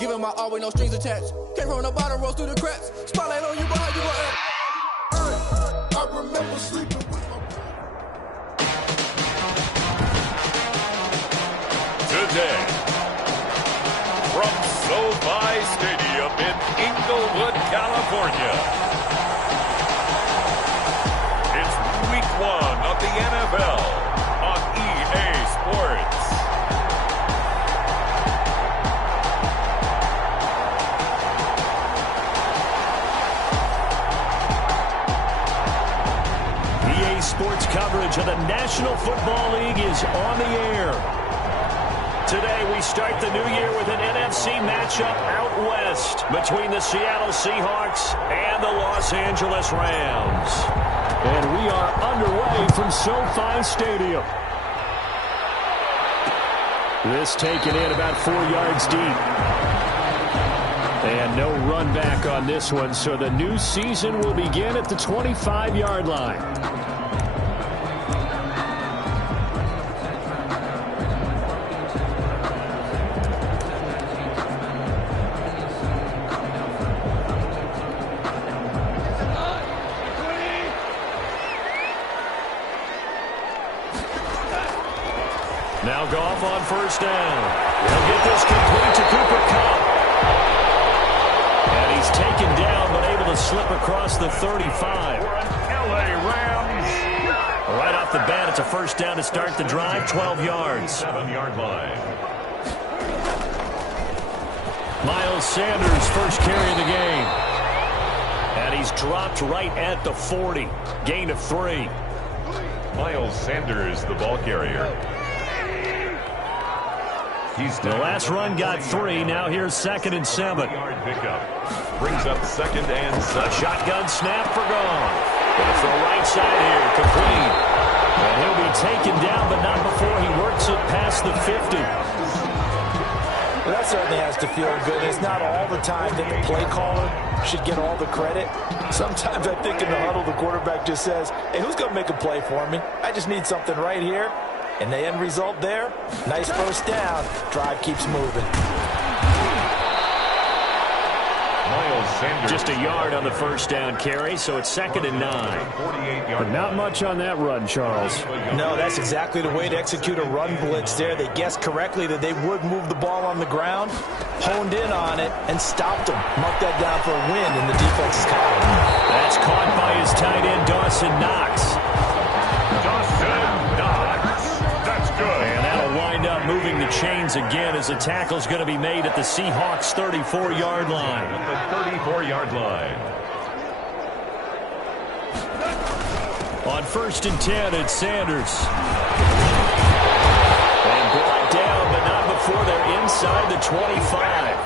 Giving my all with no strings attached. Came from the bottom, rose through the cracks. Spotlight on you, but how you gon' act? I remember sleeping with my... Today, from SoFi Stadium in Inglewood, California, it's Week 1 of the NFL on EA Sports. EA Sports coverage of the National Football League is on the air. Today, we start the new year with an NFC matchup out west between the Seattle Seahawks and the Los Angeles Rams. And we are underway from SoFi Stadium. This taken in about 4 yards deep. And no run back on this one, so the new season will begin at the 25-yard line. Now Goff on first down. He'll get this complete to Cooper Kupp. And he's taken down but able to slip across the 35. LA Rams. Right off the bat, it's a first down to start the drive, 12 yards. 7-yard line. Miles Sanders first carry of the game. And he's dropped right at the 40. Gain of 3. Miles Sanders, the ball carrier. The last run got 3. Now here's 2nd and 7. Pickup. Brings up 2nd and 7. A shotgun snap for Goff. Gonna throw right side here, complete. And he'll be taken down, but not before he works it past the 50. Well, that certainly has to feel good. It's not all the time that the play caller should get all the credit. Sometimes I think in the huddle, the quarterback just says, hey, who's going to make a play for me? I just need something right here. And the end result there, nice first down. Drive keeps moving. Miles Sanders. Just a yard on the first down carry, so it's 2nd and 9. But not much on that run, Charles. No, that's exactly the way to execute a run blitz there. They guessed correctly that they would move the ball on the ground, honed in on it, and stopped them. Mark that down for a win in the defense's column. That's caught by his tight end, Dawson Knox. And that'll wind up moving the chains again as the tackle's going to be made at the Seahawks' 34-yard line. At the 34-yard line. On 1st and 10, it's Sanders. And brought down, but not before they're inside the 25.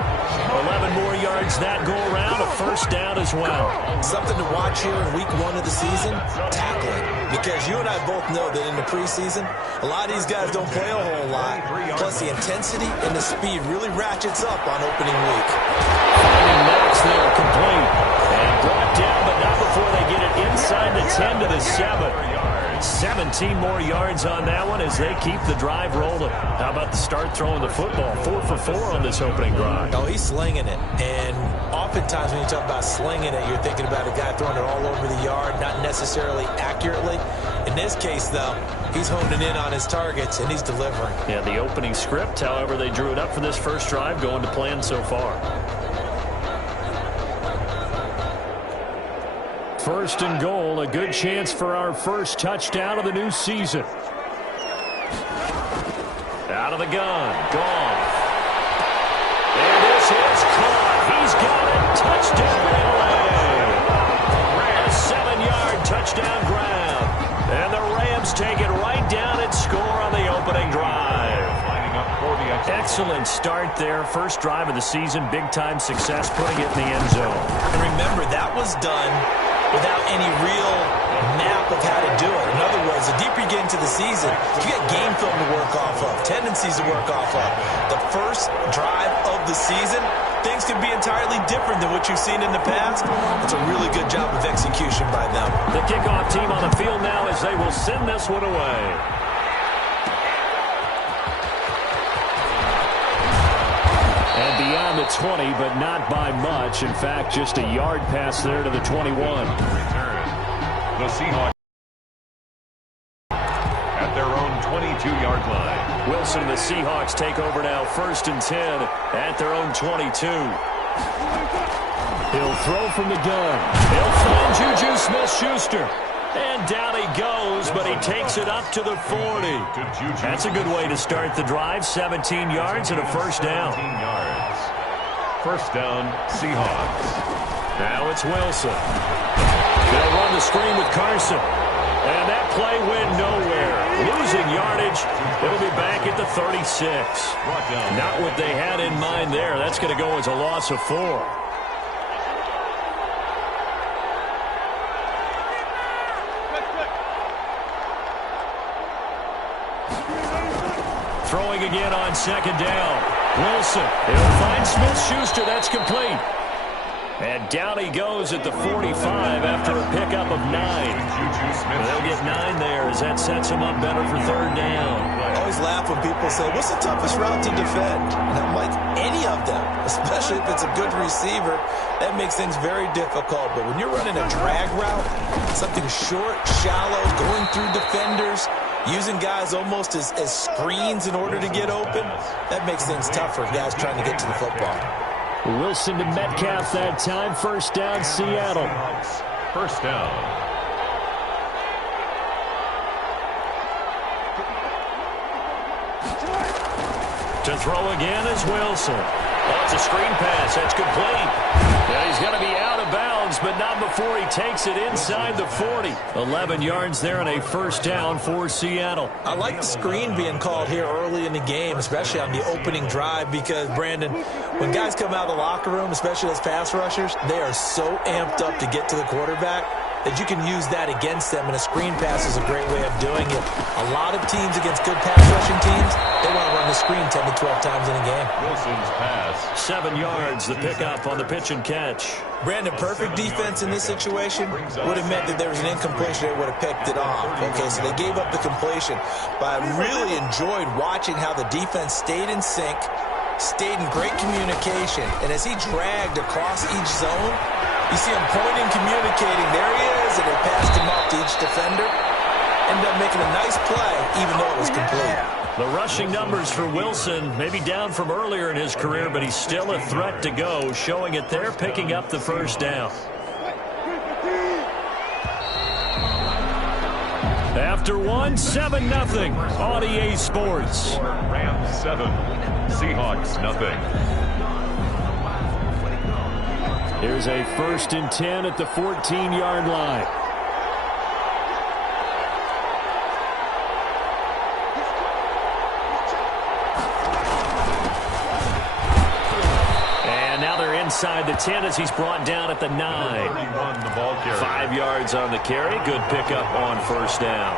11 more yards that go around, a first down as well. Something to watch here in week 1 of the season, tackling. Because you and I both know that in the preseason, a lot of these guys don't play a whole lot. Plus the intensity and the speed really ratchets up on opening week. Finding Knox there, complete. And brought down, but not before they get it inside the 10 to the 7. 17 more yards on that one as they keep the drive rolling. How about the start throwing the football? 4 for 4 on this opening drive. Oh, he's slinging it. And oftentimes when you talk about slinging it, you're thinking about a guy throwing it all over the yard, not necessarily accurately. In this case, though, he's honing in on his targets, and he's delivering. Yeah, the opening script, however, they drew it up for this first drive, going to plan so far. 1st and goal, a good chance for our first touchdown of the new season. Out of the gun, Goff. And this is caught. He's got it. Touchdown, LA. A 7-yard touchdown grab. And the Rams take it right down and score on the opening drive. Excellent start there. First drive of the season. Big-time success, putting it in the end zone. And remember, that was done without any real map of how to do it. In other words, the deeper you get into the season, you get game film to work off of, tendencies to work off of. The first drive of the season, things could be entirely different than what you've seen in the past. It's a really good job of execution by them. The kickoff team on the field now as they will send this one away. And beyond the the 20, but not by much. In fact, just a yard pass there to the 21. Return. The Seahawks at their own 22-yard line. Wilson and the Seahawks take over now, 1st and 10 at their own 22. He'll throw from the gun. He'll find Juju Smith-Schuster. And down he goes, but he takes it up to the 40. That's a good way to start the drive. 17 yards and a first down. 17 yards. First down, Seahawks. Now it's Wilson. They'll run the screen with Carson. And that play went nowhere. Losing yardage. It'll be back at the 36. Not what they had in mind there. That's going to go as a loss of 4. Throwing again on 2nd down. Wilson. He'll find Smith-Schuster. That's complete. And down he goes at the 45 after a pickup of 9. They'll get 9 there as that sets him up better for 3rd down. I always laugh when people say, what's the toughest route to defend? And I'm like, any of them, especially if it's a good receiver. That makes things very difficult. But when you're running a drag route, something short, shallow, going through defenders, using guys almost as screens in order to get open, that makes things tough for guys trying to get to the football. Wilson to Metcalf that time. 1st down, Seattle. First down. To throw again is Wilson. That's a screen pass. That's complete. And he's going to be out of bounds, but not before he takes it inside the 40. 11 yards there and a 1st down for Seattle. I like the screen being called here early in the game, especially on the opening drive, because, Brandon, when guys come out of the locker room, especially those pass rushers, they are so amped up to get to the quarterback that you can use that against them, and a screen pass is a great way of doing it. A lot of teams against good pass rushing teams, they want to run the screen 10 to 12 times in a game. Wilson's pass. 7 yards, the pickup on the pitch and catch. Brandon, perfect defense in this situation would have meant that there was an incompletion. They would have picked it off. Okay, so they gave up the completion. But I really enjoyed watching how the defense stayed in sync, stayed in great communication, and as he dragged across each zone, you see him pointing, communicating. There he is, and they passed him up to each defender. Ended up making a nice play, even though it was complete. The rushing numbers for Wilson, maybe down from earlier in his career, but he's still a threat to go, showing it there, picking up the 1st down. After 1, 7-0 on EA Sports. Rams 7, Seahawks nothing. Here's a 1st and 10 at the 14-yard line. And now they're inside the 10 as he's brought down at the 9. 31, the ball carrier. 5 yards on the carry. Good pickup on 1st down.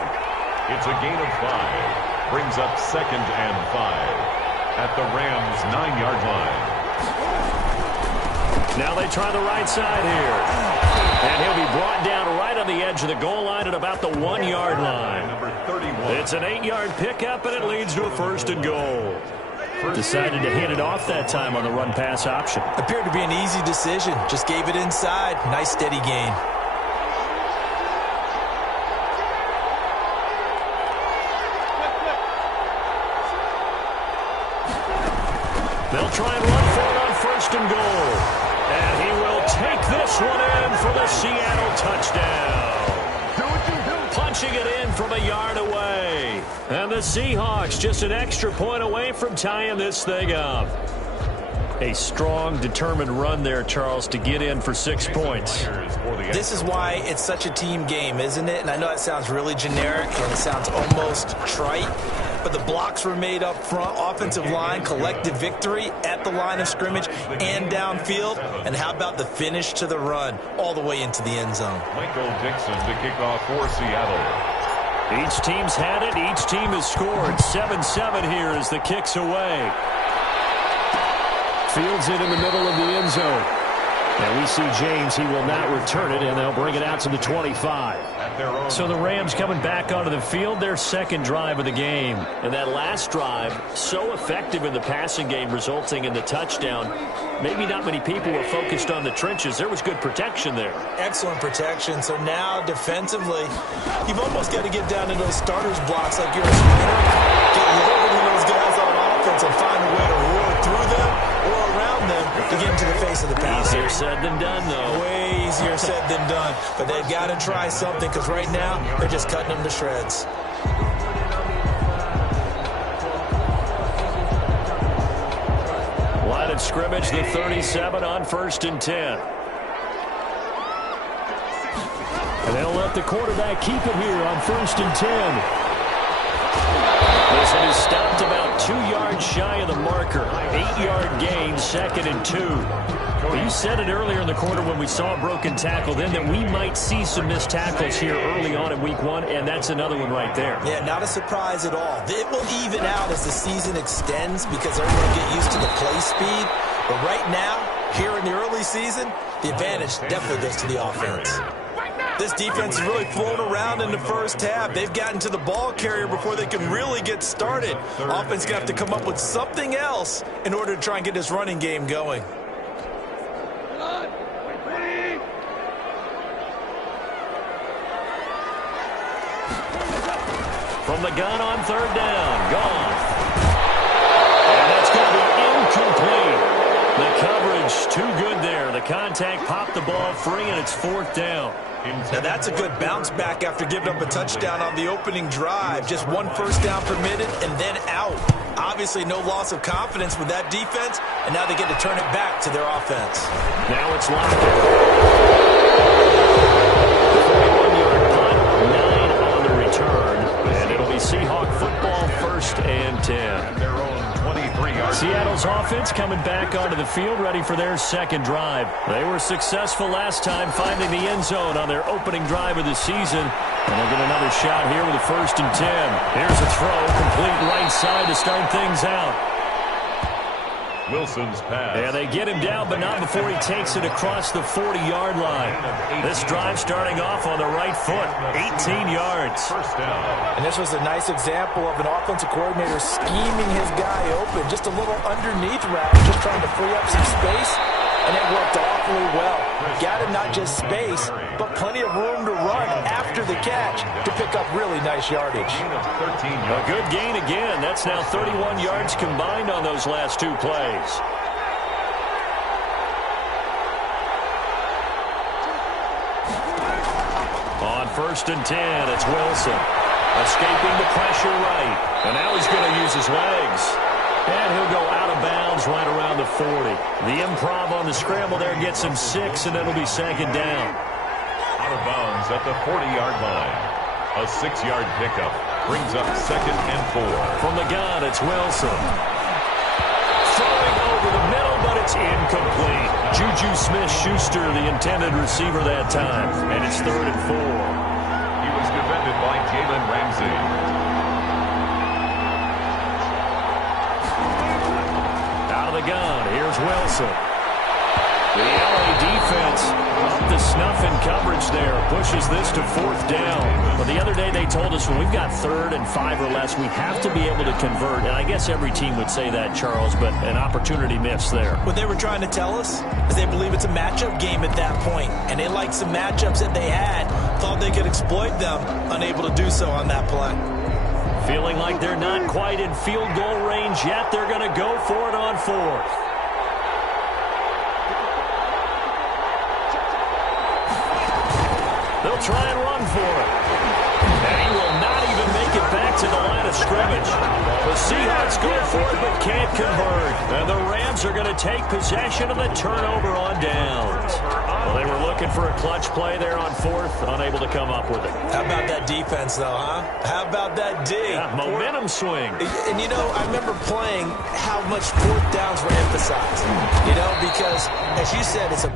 It's a gain of 5. Brings up 2nd and 5 at the Rams' 9-yard line. Now they try the right side here. And he'll be brought down right on the edge of the goal line at about the 1-yard line. Number 31. It's an 8-yard pickup, and it leads to a 1st and goal. Decided to hand it off that time on the run-pass option. Appeared to be an easy decision. Just gave it inside. Nice, steady gain. They'll try and run for it on 1st and goal. And he will take this one in for the Seattle touchdown. Punching it in from a yard away. And the Seahawks just an extra point away from tying this thing up. A strong, determined run there, Charles, to get in for 6 points. This is why it's such a team game, isn't it? And I know that sounds really generic and it sounds almost trite, but the blocks were made up front, offensive line, collective victory at the line of scrimmage and downfield. And how about the finish to the run all the way into the end zone? Michael Dixon to kick off for Seattle. Each team's had it. Each team has scored. 7-7 here as the kick's away. Fields it in the middle of the end zone. And we see James, he will not return it, and they'll bring it out to the 25. So the Rams coming back onto the field, their second drive of the game. And that last drive, so effective in the passing game, resulting in the touchdown. Maybe not many people were focused on the trenches. There was good protection there. Excellent protection. So now, defensively, you've almost got to get down into those starters blocks like you're a sprinter. Get loaded in those guys on offense and find a way to roar through them or around them to get into the face of the pass. Easier said than done, though. Way easier said than done. But they've got to try something because right now they're just cutting them to shreds. Line of scrimmage, the 37 on 1st and 10. And they'll let the quarterback keep it here on 1st and 10. This one is stopped about 2 yards shy of the marker. 8-yard gain, 2nd and 2. Well, you said it earlier in the quarter when we saw a broken tackle then that we might see some missed tackles here early on in week 1, and that's another one right there. Yeah, not a surprise at all. It will even out as the season extends because everyone will get used to the play speed. But right now, here in the early season, the advantage definitely goes to the offense. This defense has really flown around in the first half. They've gotten to the ball carrier before they can really get started. Offense going to have to come up with something else in order to try and get this running game going. From the gun on 3rd down, Goff. And that's going to be incomplete. The coverage too good there. The contact popped the ball free, and it's 4th down. Now that's a good bounce back after giving up a touchdown on the opening drive. Just 1 first down permitted and then out. Obviously no loss of confidence with that defense, and now they get to turn it back to their offense. Now it's Lockett. 41-yard punt, 9 on the return, and it'll be Seahawk football, 1st and 10. Their own 23-yard. Seattle's offense coming back onto the field, ready for their second drive. They were successful last time finding the end zone on their opening drive of the season. And they'll get another shot here with a 1st and 10. Here's a throw, complete right side to start things out. Wilson's pass. And they get him down, but not before he takes it across the 40-yard line. This drive starting off on the right foot, 18 yards. First down. And this was a nice example of an offensive coordinator scheming his guy open. Just a little underneath route, just trying to free up some space, and it worked awfully well. Got him not just space, but plenty of room to run after the catch to pick up really nice yardage. A good gain again. That's now 31 yards combined on those last 2 plays. On 1st and 10, it's Wilson. Escaping the pressure right. And now he's going to use his legs. And he'll go out of bounds right around the 40. The improv on the scramble there gets him 6, and it'll be 2nd down. Out of bounds at the 40-yard line. A 6-yard pickup brings up 2nd and 4. From the gun, it's Wilson. Throwing over the middle, but it's incomplete. Juju Smith-Schuster, the intended receiver that time. And it's 3rd and 4. He was defended by Jalen Ramsey. The gun. Here's Wilson. The LA defense up to snuff in coverage there. Pushes this to 4th down. But the other day they told us when we've got 3rd and 5 or less, we have to be able to convert. And I guess every team would say that, Charles, but an opportunity missed there. What they were trying to tell us is they believe it's a matchup game at that point. And they liked some matchups that they had. Thought they could exploit them. Unable to do so on that play. Feeling like they're not quite in field goal range yet. They're going to go for it on 4th. They'll try and run for it. And he will not even make it back to the line of scrimmage. The Seahawks go for it but can't convert. And the Rams are going to take possession of the turnover on downs. Well, they were looking for a clutch play there on 4th, unable to come up with it. How about that defense, though, huh? How about that D? Yeah, momentum swing. And, you know, I remember playing how much 4th downs were emphasized. You know, because, as you said, it's a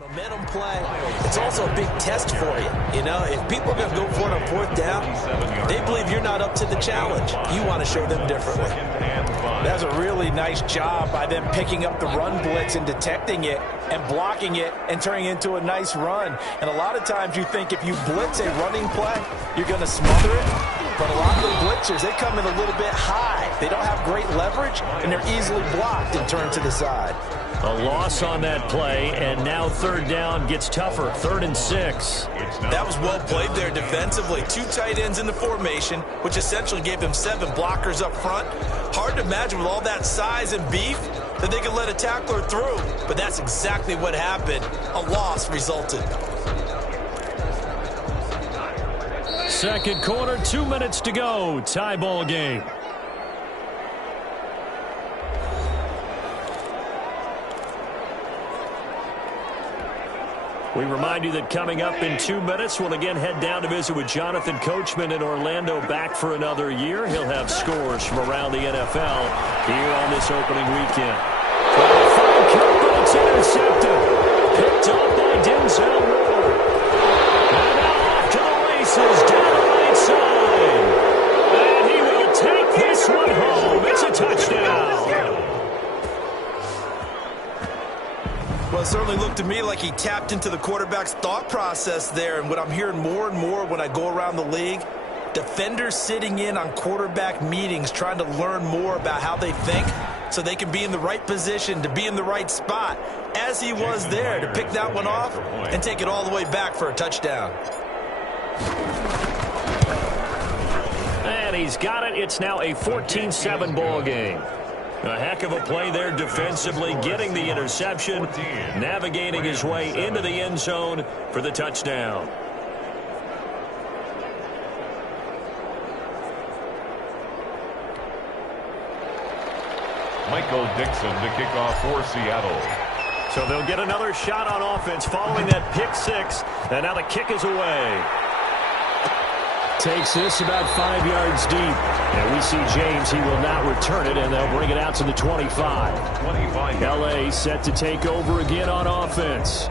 Momentum play, it's also a big test for you. You know, if people are going to go for it on fourth down, they believe you're not up to the challenge. You want to show them differently. That's a really nice job by them picking up the run blitz and detecting it and blocking it and turning it into a nice run. And a lot of times you think if you blitz a running play, you're going to smother it. But a lot of the blitzers, they come in a little bit high. They don't have great leverage, and they're easily blocked and turned to the side. A loss on that play, and now third down gets tougher. 3rd and 6. That was well played there defensively. 2 tight ends in the formation, which essentially gave them 7 blockers up front. Hard to imagine with all that size and beef that they could let a tackler through. But that's exactly what happened. A loss resulted. Second quarter, 2 minutes to go. Tie ball game. We remind you that coming up in 2 minutes, we'll again head down to visit with Jonathan Coachman in Orlando, back for another year. He'll have scores from around the NFL here on this opening weekend. It's intercepted. Picked up by Denzel Ward. And now off to the races down the right side. And he will take this one home. It's a touchdown. Well, it certainly looked to me like he tapped into the quarterback's thought process there. And what I'm hearing more and more when I go around the league, defenders sitting in on quarterback meetings trying to learn more about how they think so they can be in the right position to be in the right spot, as he was there to pick that one off and take it all the way back for a touchdown. And he's got it. It's now a 14-7 ball game. A heck of a play there defensively, getting the interception, navigating his way into the end zone for the touchdown. Michael Dixon to kick off for Seattle. So they'll get another shot on offense following that pick 6, and now the kick is away. Takes this about 5 yards deep. And we see James, he will not return it, and they'll bring it out to the 25. LA set to take over again on offense.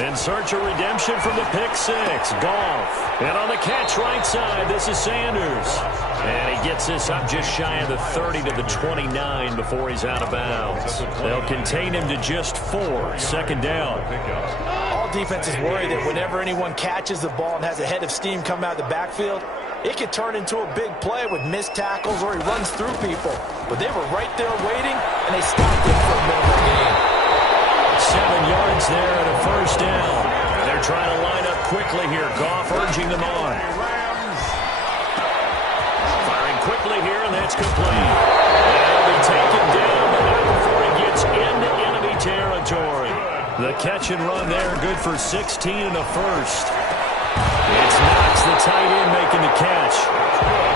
In search of redemption from the pick 6. Goff. And on the catch right side, this is Sanders. And he gets this up just shy of the 30 to the 29 before he's out of bounds. They'll contain him to just 4. 2nd down. All defenses worry that whenever anyone catches the ball and has a head of steam come out of the backfield, it could turn into a big play with missed tackles or he runs through people. But they were right there waiting, and they stopped him for a minimal gain. 7 yards there and a 1st down. They're trying to line up quickly here. Goff urging them on. Firing quickly here, and that's complete. And they'll be taken down, but not before he gets into enemy territory. The catch and run there, good for 16 and a 1st. It's Knox, the tight end, making the catch.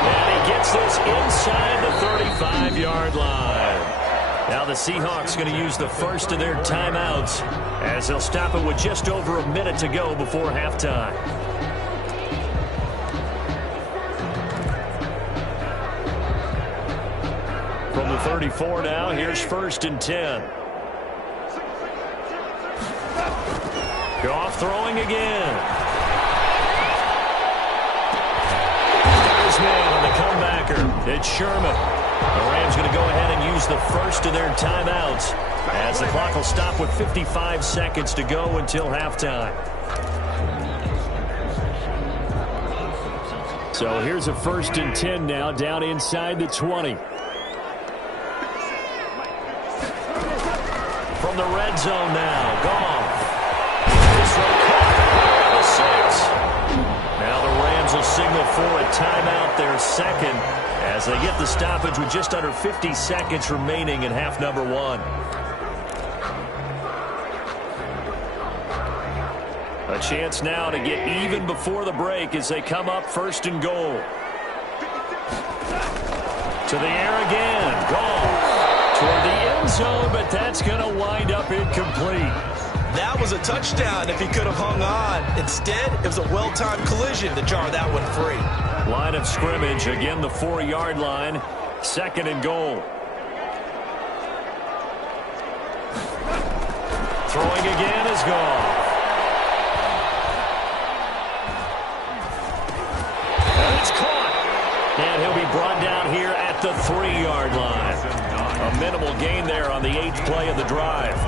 And he gets this inside the 35-yard line. Now the Seahawks going to use the first of their timeouts as they'll stop it with just over a minute to go before halftime. From the 34 now, here's 1st and 10. Goff throwing again. There's man on the comebacker. It's Sherman. The Rams going to go ahead and use the first of their timeouts as the clock will stop with 55 seconds to go until halftime. So here's a 1st and 10 now down inside the 20. From the red zone now, Goff. This one caught the 6. Now the Rams will signal for a timeout, their 2nd. As they get the stoppage with just under 50 seconds remaining in half number 1. A chance now to get even before the break as they come up 1st and goal. To the air again. Goff. zone, but that's going to wind up incomplete. That was a touchdown if he could have hung on. Instead, it was a well-timed collision to jar that one free. Line of scrimmage, again the 4-yard line. 2nd and goal. Throwing again is gone. And it's caught. And he'll be brought down here at the 3-yard line. A minimal gain there on the 8th play of the drive.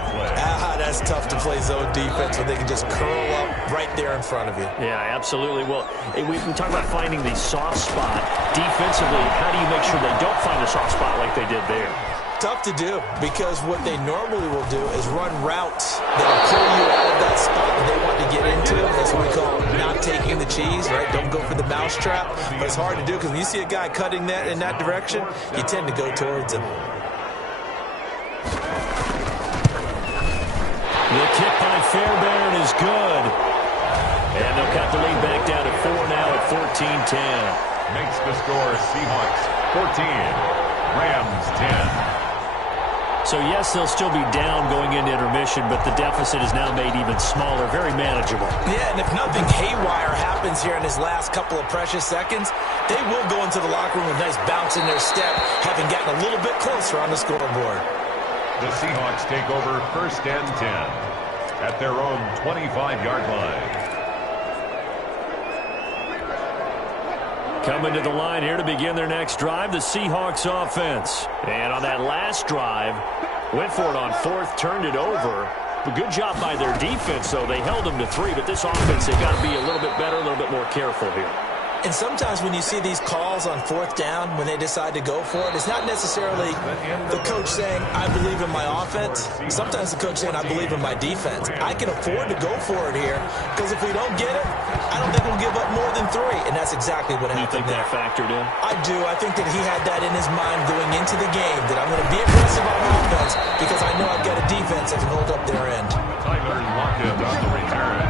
That's tough to play zone defense when they can just curl up right there in front of you. Yeah, absolutely. Well, we talk about finding the soft spot. Defensively, how do you make sure they don't find a soft spot like they did there? Tough to do, because what they normally will do is run routes that'll pull you out of that spot that they want to get into. That's what we call not taking the cheese, right? Don't go for the mousetrap. But it's hard to do, because when you see a guy cutting that in that direction, you tend to go towards him. The kick by Fairbairn is good. And they'll cut the lead back down to 4 now at 14-10. Makes the score Seahawks 14, Rams 10. So, yes, they'll still be down going into intermission, but the deficit is now made even smaller, very manageable. Yeah, and if nothing haywire happens here in his last couple of precious seconds, they will go into the locker room with a nice bounce in their step, having gotten a little bit closer on the scoreboard. The Seahawks take over 1st and 10 at their own 25-yard line. Coming to the line here to begin their next drive, the Seahawks offense. And on that last drive, went for it on 4th, turned it over. A good job by their defense, though. They held them to 3, but this offense, they've got to be a little bit better, a little bit more careful here. And sometimes when you see these calls on 4th down, when they decide to go for it, it's not necessarily the coach saying, I believe in my offense. Sometimes the coach saying, I believe in my defense. I can afford to go for it here, because if we don't get it, I don't think we'll give up more than 3. And that's exactly what happened there. You think that factored in? I do. I think that he had that in his mind going into the game, that I'm going to be aggressive on offense because I know I've got a defense that can hold up their end. Tyler Lockett on the return.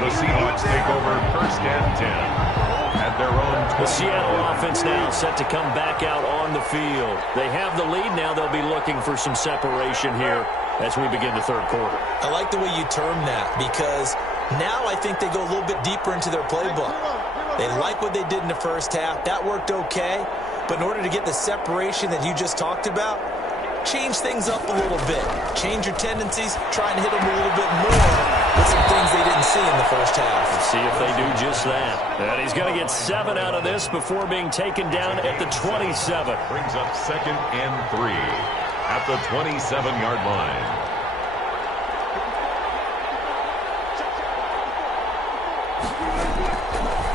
The Seahawks take over 1st and 10. At their own the Seattle offense now set to come back out on the field. They have the lead now. They'll be looking for some separation here as we begin the 3rd quarter. I like the way you term that, because now I think they go a little bit deeper into their playbook. They like what they did in the 1st half. That worked okay. But in order to get the separation that you just talked about, change things up a little bit. Change your tendencies, try and hit them a little bit more with some things they didn't see in the 1st half. See if they do just that. And he's going to get 7 out of this before being taken down at the 27. Brings up 2nd and 3 at the 27-yard line.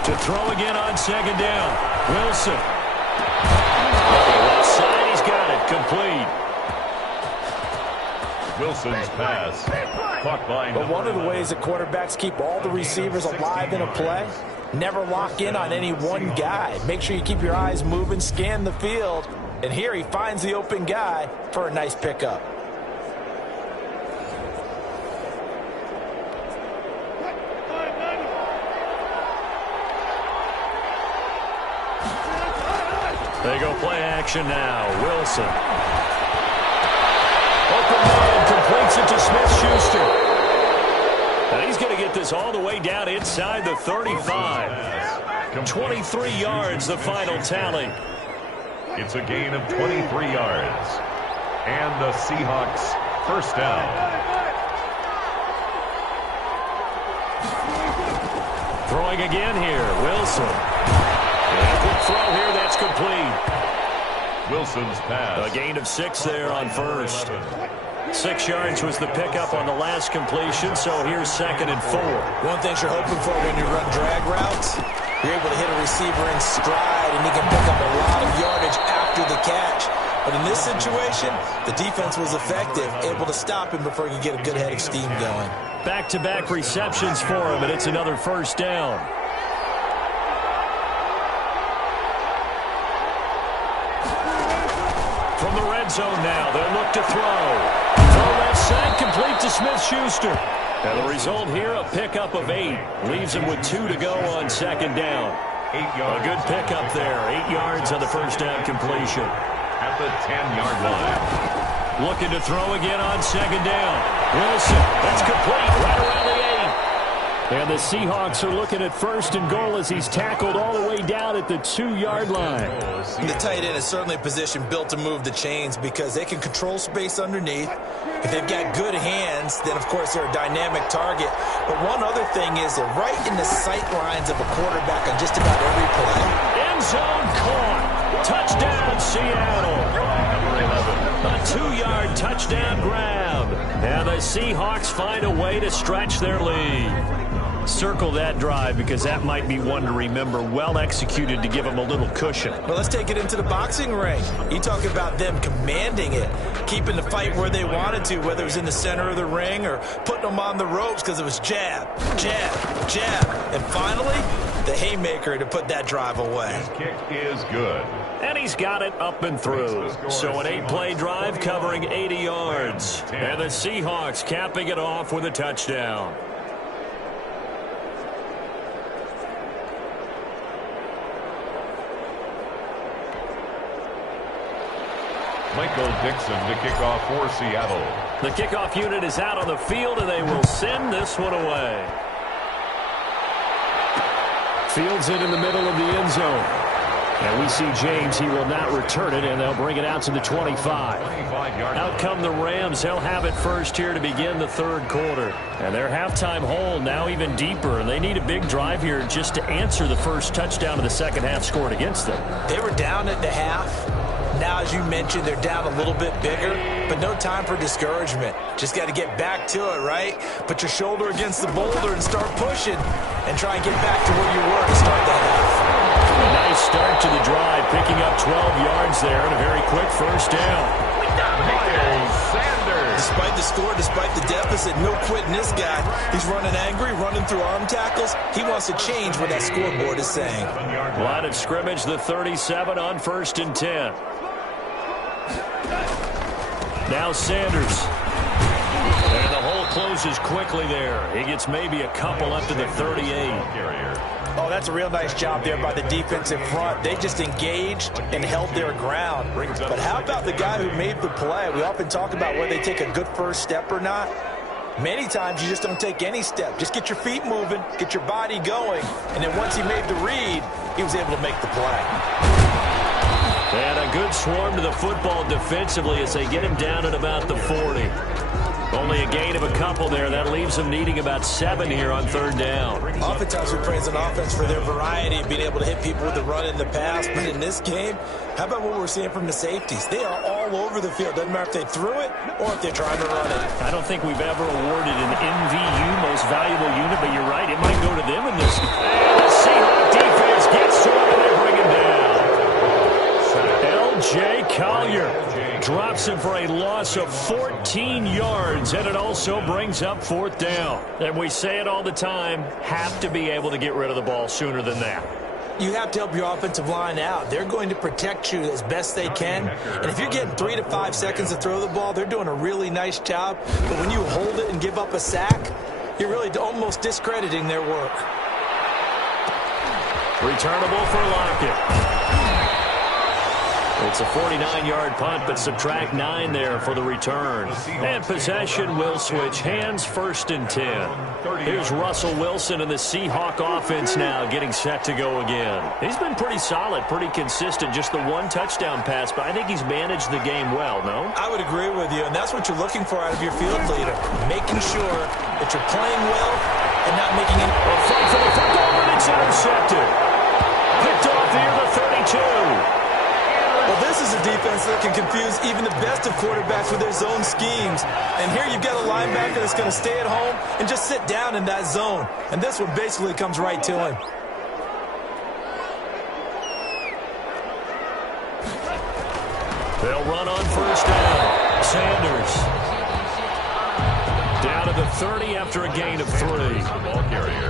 To throw again on 2nd down. Wilson. Left side, he's got it. Complete. Wilson's pass caught by But one of the ways that quarterbacks keep all the receivers alive in a play, never lock in on any one guy. Make sure you keep your eyes moving, scan the field, and here he finds the open guy for a nice pickup. They go play action now. Wilson. Open man, completes it to Smith-Schuster. And he's going to get this all the way down inside the 35. 23 yards, the final tally. It's a gain of 23 yards. And the Seahawks 1st down. Throwing again here, Wilson. And a quick throw here, that's complete. Wilson's pass. A gain of 6 there on 1st. 6 yards was the pickup on the last completion, so here's 2nd and 4. One thing you're hoping for when you run drag routes, you're able to hit a receiver in stride, and he can pick up a lot of yardage after the catch. But in this situation, the defense was effective, able to stop him before he could get a good head of steam going. Back-to-back receptions for him, and it's another 1st down. From the red zone now, they'll look to throw. Throw left side, complete to Smith-Schuster. And the result here, a pickup of 8. Leaves him with 2 to go on 2nd down. 8 yards. A good pickup there. 8 yards on the 1st down completion. At the 10-yard line. Looking to throw again on second down. Wilson, that's complete right around the 8. And the Seahawks are looking at first and goal as he's tackled all the way down at the 2-yard line. The tight end is certainly a position built to move the chains because they can control space underneath. If they've got good hands, then, of course, they're a dynamic target. But one other thing is they're right in the sight lines of a quarterback on just about every play. End zone caught. Touchdown, Seattle. A 2-yard touchdown grab. And the Seahawks find a way to stretch their lead. Circle that drive because that might be one to remember. Well executed to give them a little cushion. Well, let's take it into the boxing ring. You talk about them commanding it, keeping the fight where they wanted to, whether it was in the center of the ring or putting them on the ropes because it was jab, jab, jab. And finally, the haymaker to put that drive away. His kick is good. And he's got it up and through. So an 8-play drive covering 80 yards. And the Seahawks capping it off with a touchdown. Michael Dixon to kick off for Seattle. The kickoff unit is out on the field, and they will send this one away. Fields it in the middle of the end zone. And we see James. He will not return it, and they'll bring it out to the 25. Out come the Rams. They'll have it first here to begin the third quarter. And their halftime hole now even deeper. And they need a big drive here just to answer the first touchdown of the second half scored against them. They were down at the half. Now, as you mentioned, they're down a little bit bigger, but no time for discouragement. Just got to get back to it, right? Put your shoulder against the boulder and start pushing and try and get back to where you were to start the half. A nice start to the drive, picking up 12 yards there and a very quick first down. Miles Sanders. Despite the score, despite the deficit, no quitting this guy. He's running angry, running through arm tackles. He wants to change what that scoreboard is saying. Line of scrimmage, the 37 on 1st and 10. Now Sanders. And the hole closes quickly there. He gets maybe a couple up to the 38. Oh, that's a real nice job there by the defensive front. They just engaged and held their ground. But how about the guy who made the play? We often talk about whether they take a good first step or not. Many times you just don't take any step. Just get your feet moving, get your body going. And then once he made the read, he was able to make the play. And a good swarm to the football defensively as they get him down at about the 40. Only a gain of a couple there. That leaves them needing about 7 here on third down. Oftentimes we praise an offense for their variety of being able to hit people with the run in the pass. But in this game, how about what we're seeing from the safeties? They are all over the field. Doesn't matter if they threw it or if they're trying to run it. I don't think we've ever awarded an MVU, most valuable unit, but you're right. It might go to them in this. And the Seahawks defense gets to him and they bring him down. L.J. Collier drops him for a loss of 14 yards, and it also brings up fourth down. And we say it all the time, have to be able to get rid of the ball sooner than that. You have to help your offensive line out. They're going to protect you as best they can. And if you're getting 3 to 5 seconds to throw the ball, they're doing a really nice job. But when you hold it and give up a sack, you're really almost discrediting their work. Returnable for Lockett. It's a 49-yard punt, but subtract 9 there for the return. And possession will switch hands, 1st and 10. Here's Russell Wilson and the Seahawk offense now getting set to go again. He's been pretty solid, pretty consistent, just the one touchdown pass, but I think he's managed the game well, no? I would agree with you, and that's what you're looking for out of your field leader, making sure that you're playing well and not making any... A fight for the football, and it's intercepted. Picked off here, the 32. Well, this is a defense that can confuse even the best of quarterbacks with their zone schemes. And here you've got a linebacker that's going to stay at home and just sit down in that zone. And this one basically comes right to him. They'll run on first down. Sanders down to the 30 after a gain of 3. Ball carrier.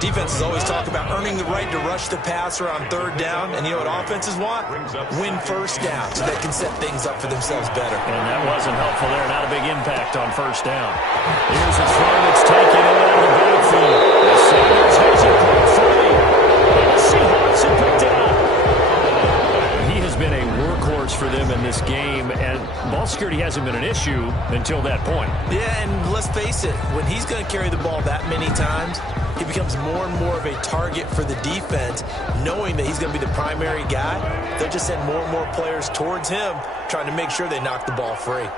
Defenses always talk about earning the right to rush the passer on third down. And you know what offenses want? Win first down so they can set things up for themselves better. And that wasn't helpful there. Not a big impact on first down. Here's a throw that's taken in out of the backfield. Sanders has it broke free. And the Seahawks have picked it up. He has been a workhorse yards for them in this game, and ball security hasn't been an issue until that point. Yeah, and let's face it, when he's going to carry the ball that many times, he becomes more and more of a target for the defense, knowing that he's going to be the primary guy. They'll just send more and more players towards him, trying to make sure they knock the ball free.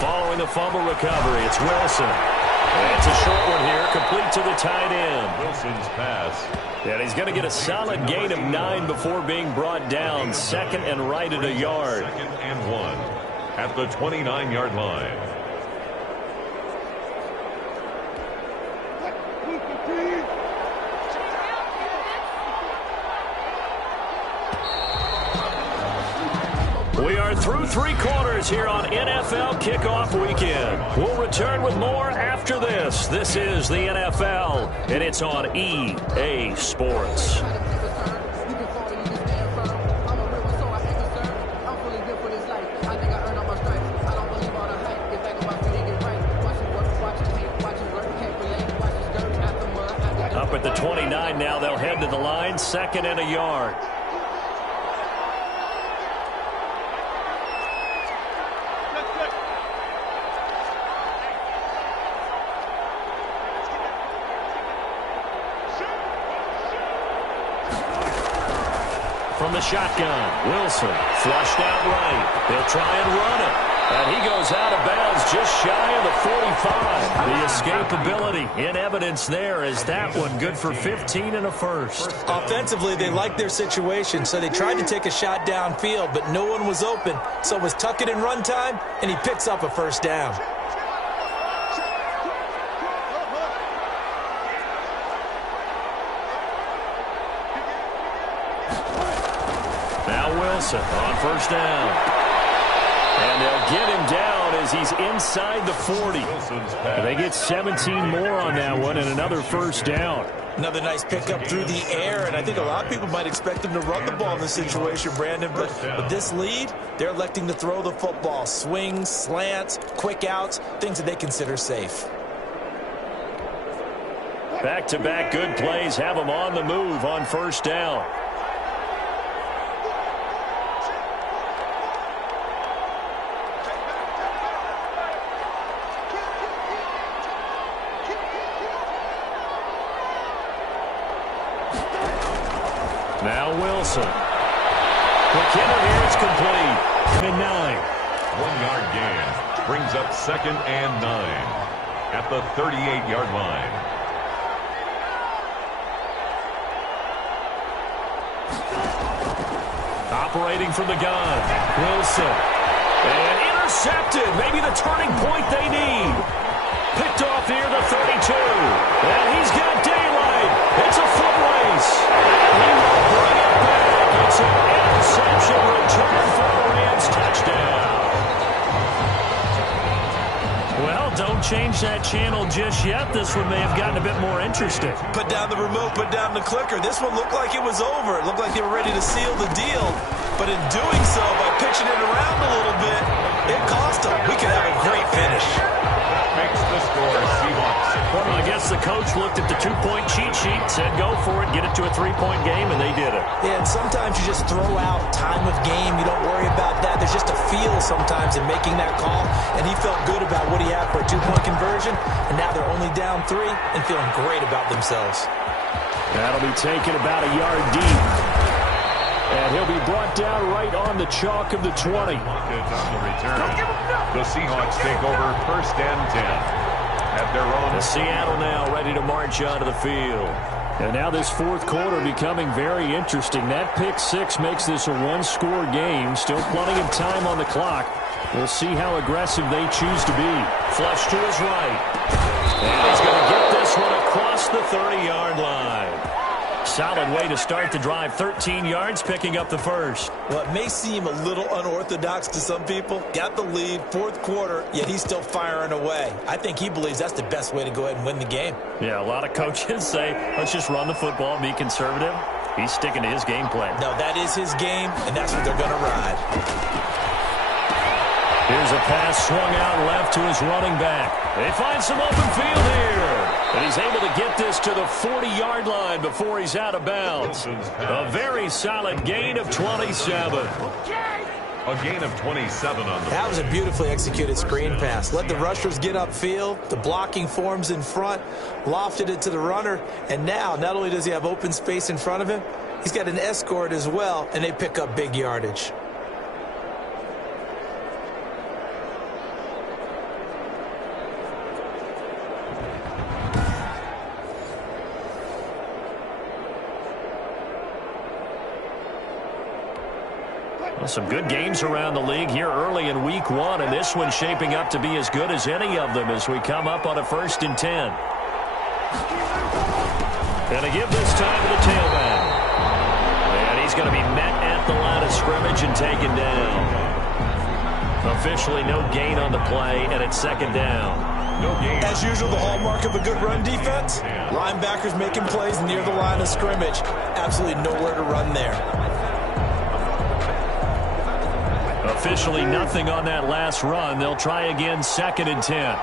Following the fumble recovery, it's Wilson. And it's a short one here, complete to the tight end. Wilson's pass. And he's going to get a solid gain of 9 before being brought down. Second and right at a yard. Second and 1 at the 29-yard line. We are through 3 quarters here on NFL Kickoff Weekend. We'll return with more after this. This is the NFL, and it's on EA Sports. Up at the 29 now, they'll head to the line, second and a yard. From the shotgun, Wilson flushed out right. They'll try and run it. And he goes out of bounds just shy of the 45. The escapability in evidence there is that one good for 15 and a first. Offensively, they liked their situation, so they tried to take a shot downfield, but no one was open. So it was tuck it in run time, and he picks up a first down. Wilson on first down. And they'll get him down as he's inside the 40. And they get 17 more on that one and another first down. Another nice pickup through the air, and I think a lot of people might expect them to run the ball in this situation, Brandon. But with this lead, they're electing to throw the football. Swings, slants, quick outs, things that they consider safe. Back-to-back good plays have them on the move on first down. Now Wilson. McKinnon here, it's complete. And 9. 1-yard gain brings up second and 9 at the 38-yard line. Operating from the gun, Wilson. And intercepted, maybe the turning point they need. Picked off here, the 32. And he's got daylight. It's a foot race. And he will bring it back. It's an interception return for the Rams touchdown. Well, don't change that channel just yet. This one may have gotten a bit more interesting. Put down the remote, put down the clicker. This one looked like it was over. It looked like they were ready to seal the deal. But in doing so, by pitching it around a little bit, it cost them. We could have a great finish. Makes the score Seahawks. Well, I guess the coach looked at the 2-point cheat sheet, said go for it, get it to a 3-point game, and they did it. Yeah, and sometimes you just throw out time of game. You don't worry about that. There's just a feel sometimes in making that call, and he felt good about what he had for a 2-point conversion, and now they're only down 3 and feeling great about themselves. That'll be taken about a yard deep. And he'll be brought down right on the chalk of the 20. On the return, the Seahawks take over first and 10 at their own. The Seattle now ready to march onto the field. And now this fourth quarter becoming very interesting. That pick 6 makes this a 1-score game. Still plenty of time on the clock. We'll see how aggressive they choose to be. Flush to his right. And he's going to get this one across the 30-yard line. Solid way to start the drive. 13 yards, picking up the first. Well, it may seem a little unorthodox to some people. Got the lead, fourth quarter, yet he's still firing away. I think he believes that's the best way to go ahead and win the game. Yeah, a lot of coaches say, let's just run the football and be conservative. He's sticking to his game plan. No, that is his game, and that's what they're going to ride. Here's a pass swung out left to his running back. They find some open field here. And he's able to get this to the 40-yard line before he's out of bounds. A very solid gain of 27. A gain of 27 on the That was a beautifully executed screen pass. Let the rushers get upfield. The blocking forms in front. Lofted it to the runner. And now, not only does he have open space in front of him, he's got an escort as well, and they pick up big yardage. Well, some good games around the league here early in week 1, and this one's shaping up to be as good as any of them as we come up on a 1st and 10. And to give this time to the tailback. And he's going to be met at the line of scrimmage and taken down. Officially no gain on the play, and it's 2nd down. No gain. As usual, the hallmark of a good run defense, linebackers making plays near the line of scrimmage. Absolutely nowhere to run there. Officially nothing on that last run. They'll try again 2nd and 10.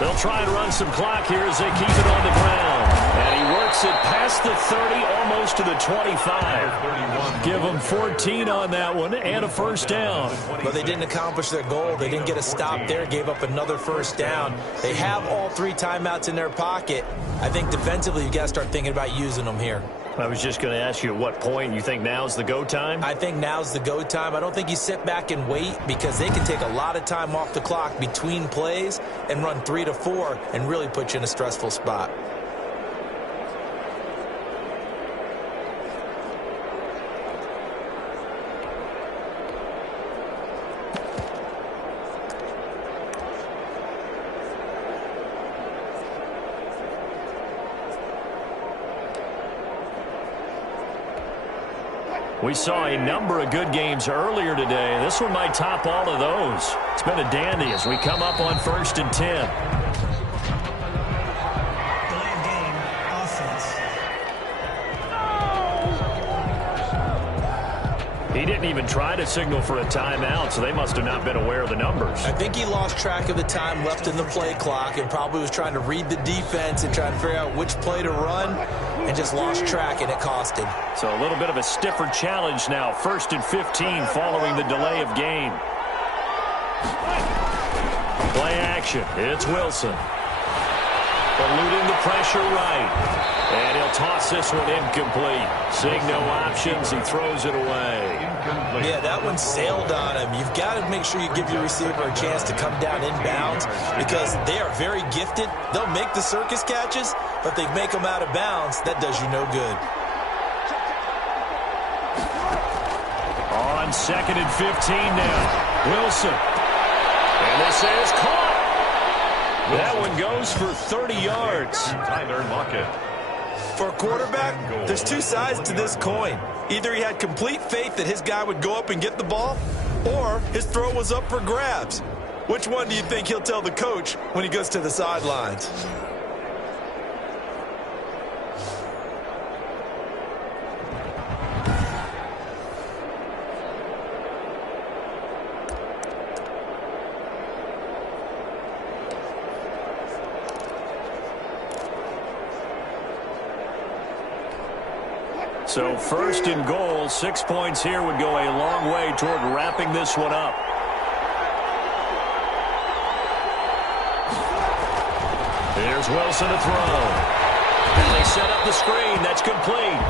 They'll try and run some clock here as they keep it on the ground. And he works it past the 30, almost to the 25. Give them 14 on that one and a 1st down. But they didn't accomplish their goal. They didn't get a stop there, gave up another 1st down. They have all 3 timeouts in their pocket. I think defensively you've got to start thinking about using them here. I was just going to ask you at what point you think now's the go time? I think now's the go time. I don't think you sit back and wait because they can take a lot of time off the clock between plays and run 3 to 4 and really put you in a stressful spot. We saw a number of good games earlier today. This one might top all of those. It's been a dandy as we come up on 1st and 10. Delayed game, offense. He didn't even try to signal for a timeout, so they must have not been aware of the numbers. I think he lost track of the time left in the play clock and probably was trying to read the defense and trying to figure out which play to run and just lost track, and it cost him. So a little bit of a stiffer challenge now. 1st and 15 following the delay of game. Play action. It's Wilson. Eluding the pressure right. And he'll toss this one incomplete. Seeing no options, he throws it away. Yeah, that one sailed on him. You've got to make sure you give your receiver a chance to come down inbounds because they are very gifted. They'll make the circus catches, but they make them out of bounds. That does you no good. On 2nd and 15 now. Wilson. And this is caught. That one goes for 30 yards. Tyler Lockett. For a quarterback, there's 2 sides to this coin. Either he had complete faith that his guy would go up and get the ball, or his throw was up for grabs. Which one do you think he'll tell the coach when he goes to the sidelines? So 1st and goal, 6 points here would go a long way toward wrapping this one up. Here's Wilson to throw. And they set up the screen. That's complete.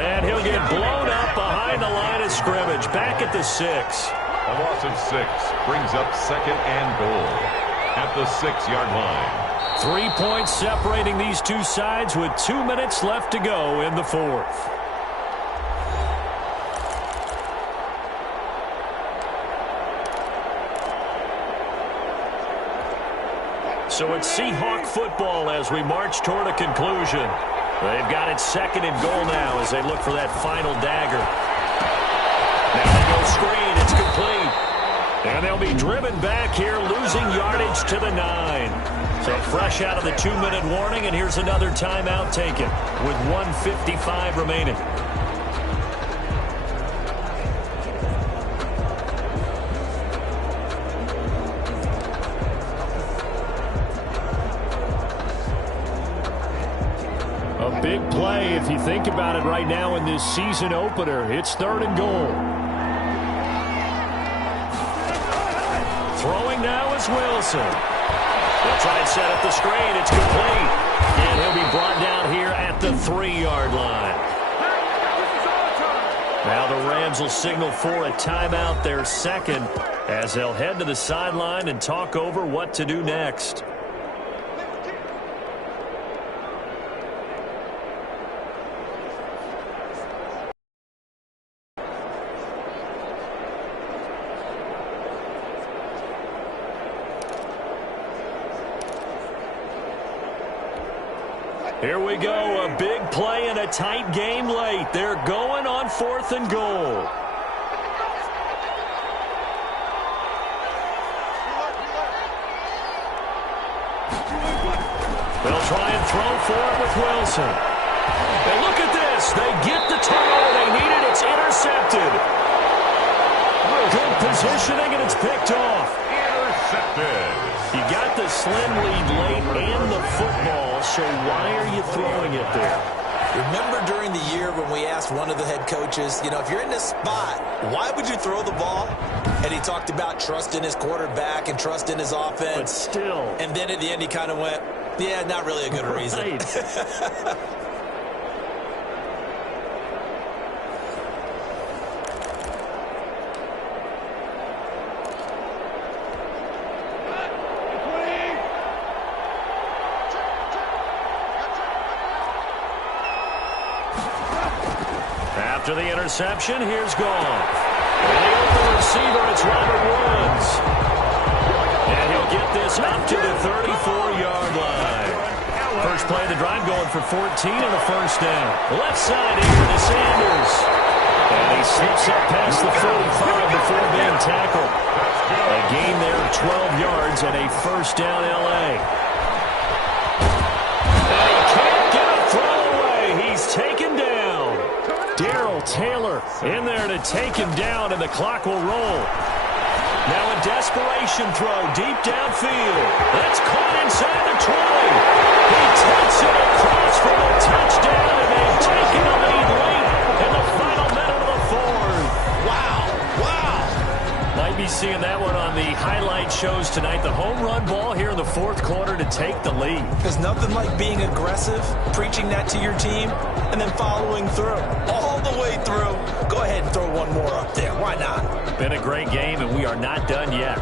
And he'll get blown up behind the line of scrimmage. Back at the 6. A loss of 6 brings up 2nd and goal at the 6-yard line. 3 points separating these two sides with 2 minutes left to go in the 4th. So it's Seahawk football as we march toward a conclusion. They've got it 2nd and goal now as they look for that final dagger. Now they go screen. It's complete. And they'll be driven back here, losing yardage to the 9. So fresh out of the 2-minute warning, and here's another timeout taken with 1:55 remaining. A big play if you think about it right now in this season opener. It's 3rd and goal. Throwing now is Wilson. They'll try and set up the screen. It's complete. And he'll be brought down here at the 3-yard line. Now the Rams will signal for a timeout, their second, as they'll head to the sideline and talk over what to do next. Here we go, a big play and a tight game late. They're going on 4th and goal. They'll try and throw for it with Wilson. And look at this. They get the turnover they needed. It's intercepted. Good positioning, and it's picked off. Intercepted. You got the slim lead late and the football, so why are you throwing it there? Remember during the year when we asked one of the head coaches, you know, if you're in this spot, why would you throw the ball? And he talked about trust in his quarterback and trust in his offense. But still. And then at the end he kind of went, yeah, not really a good reason. Right. After the interception, here's Goff. And the open receiver, it's Robert Woods. And he'll get this up to the 34-yard line. First play of the drive going for 14 and a first down. Left side here to Sanders. And he slips up past the 45 before being tackled. A gain there of 12 yards and a first down L.A. And he can't get a throw away. He's taken down. Darrell Taylor in there to take him down, and the clock will roll. Now a desperation throw deep downfield. That's caught inside the 20. He takes it across for the touchdown, and they've taken the lead late in the final minute of the 4th. Wow. Might be seeing that one on the highlight shows tonight. The home run ball here in the 4th quarter to take the lead. There's nothing like being aggressive, preaching that to your team, and then following through. All the way through. Go ahead and throw one more up there. Why not? Been a great game, and we are not done yet.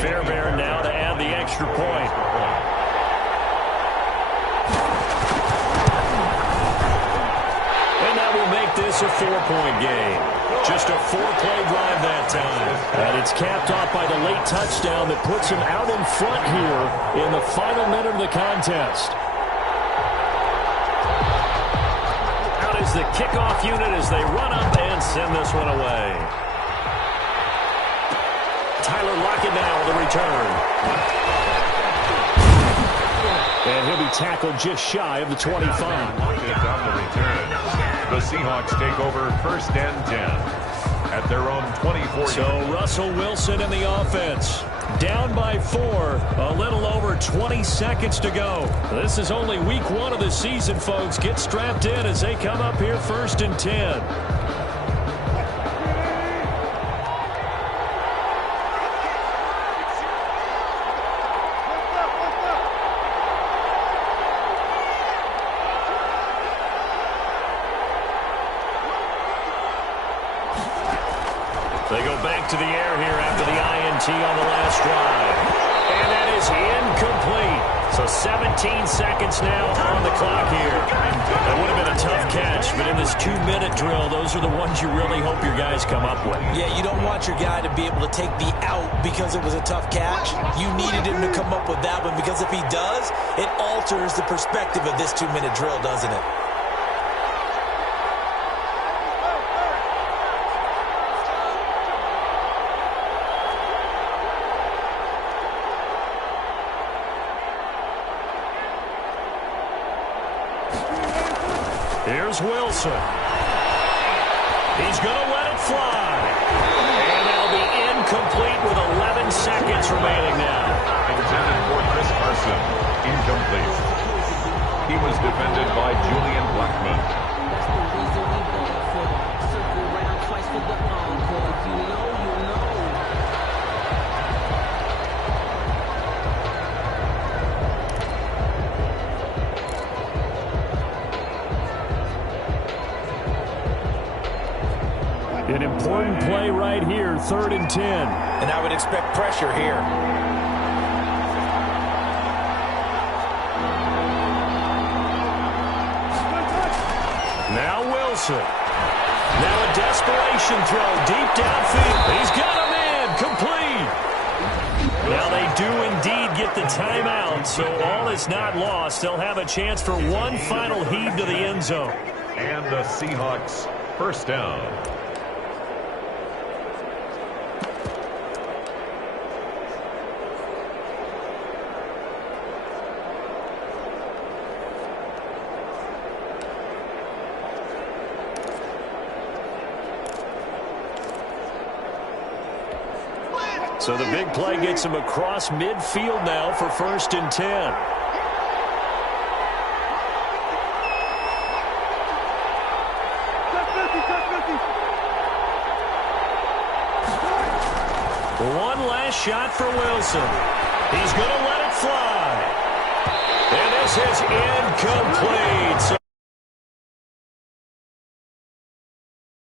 Fairbairn now to add the extra point. And that will make this a 4-point game. Just a 4-play drive that time. And it's capped off by the late touchdown that puts him out in front here in the final minute of the contest. Out is the kickoff unit as they run up and send this one away. Tyler Lockett now with the return. And he'll be tackled just shy of the 25. Lockett on the return. The Seahawks take over 1st and 10 at their own 24. So Russell Wilson in the offense. Down by 4. A little over 20 seconds to go. This is only week 1 of the season, folks. Get strapped in as they come up here 1st and 10. They go back to the air here after the INT on the last drive. And that is incomplete. So 17 seconds now on the clock here. That would have been a tough catch, but in this 2-minute drill, those are the ones you really hope your guys come up with. Yeah, you don't want your guy to be able to take the out because it was a tough catch. You needed him to come up with that one because if he does, it alters the perspective of this 2-minute drill, doesn't it? Here's Wilson. He's going to let it fly. And that'll be incomplete with 11 seconds remaining now. Intended for Chris Carson. Incomplete. He was defended by Julian Blackman. That's the reason we bought for the circle round twice for the encore. If you know, you know. An important play right here, 3rd and 10. And I would expect pressure here. Now Wilson. Now a desperation throw deep downfield. He's got him in. Complete. Now they do indeed get the timeout, so all is not lost. They'll have a chance for one final heave to the end zone. And the Seahawks first down. So the big play gets him across midfield now for 1st and 10. One last shot for Wilson. He's going to let it fly. And this is incomplete. So